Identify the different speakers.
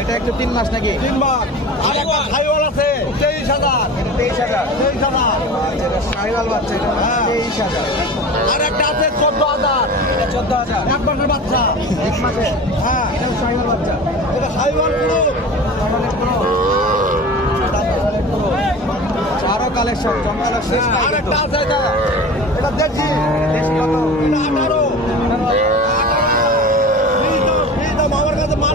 Speaker 1: এটা একটু তিন মাস নাকি?
Speaker 2: তিন মাস। আর একটা সাইওয়াল আছে। তেইশ হাজার।
Speaker 1: এটা তেইশ হাজার।
Speaker 2: তেইশ হাজার।
Speaker 1: এটা সাহিওয়াল বাচ্চা এটা
Speaker 2: হ্যাঁ।
Speaker 1: তেইশ হাজার।
Speaker 2: আর একটা আছে চোদ্দ হাজার।
Speaker 1: এটা চোদ্দ হাজার।
Speaker 2: এক মাসের বাচ্চা।
Speaker 1: এক মাসে?
Speaker 2: হ্যাঁ
Speaker 1: এটা সাহিওয়াল বাচ্চা।
Speaker 2: এটা সাইওয়াল পুরো।
Speaker 1: আমাদের পুরো। আরও কালেকশন চমকাদার শেষ
Speaker 2: আর একটা আছে এটা। এটা দেখছি
Speaker 1: দেশি কত?
Speaker 2: এটা আঠারো আমার